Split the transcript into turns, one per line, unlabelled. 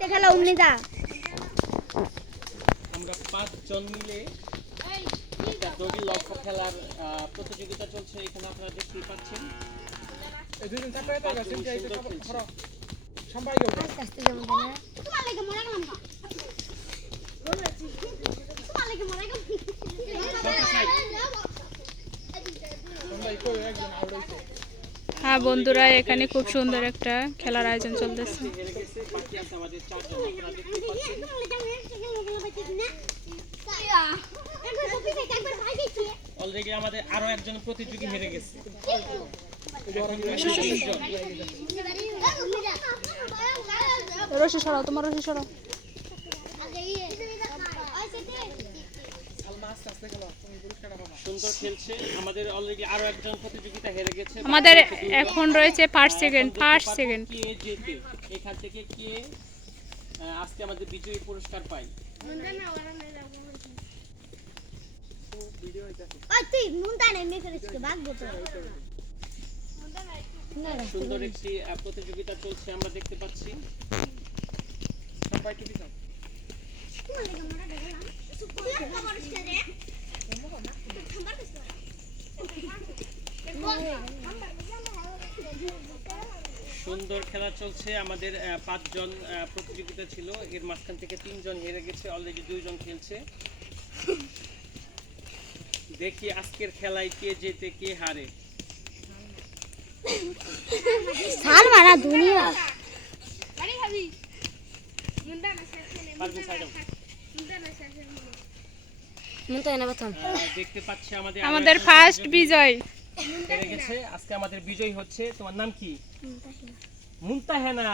খেলা অমনি দা
আমরা পাঁচজন মিলে দড়ি লক্ষ্য খেলার প্রতিযোগিতা চলছে এখানে আপনারা দেখতেই পাচ্ছেন।
একজন আউট হইছে
হ্যাঁ বন্ধুরা এখানে খুব সুন্দর একটা খেলার আয়োজন চলতেছে।
অলরেডি আমাদের আরও একজন প্রতিযোগী হেরে গেছে।
রশি সরাও তোমার রশি সরাও।
খেলছে। আমাদের অলরেডি আরও একজন প্রতিযোগিতা হেরে গেছে।
আমাদের
বাকি আছে দুজন।
এখন রয়েছে ফার্স্ট সেকেন্ড ফার্স্ট সেকেন্ড
কে জেতে এখান থেকে কে আজকে আমাদের বিজয়ী পুরস্কার পাই সুন্দর একটি প্রতিযোগিতা চলছে আমরা দেখতে পাচ্ছি। সুন্দর খেলা চলছে। আমাদের পাঁচজন প্রতিযোগিতা ছিল। এর মাঝখান থেকে তিনজন হেরে গেছে। অলরেডি দুইজন খেলছে। দেখি আজকের খেলায় কে জেতে কে হারে।
মারা দুনিয়া।
দেখতে পাচ্ছি আমাদের
আমাদের ফার্স্ট বিজয়।
হেরে গেছে। আজকে আমাদের বিজয় হচ্ছে। তোমার নাম কি? মুমতাহেনা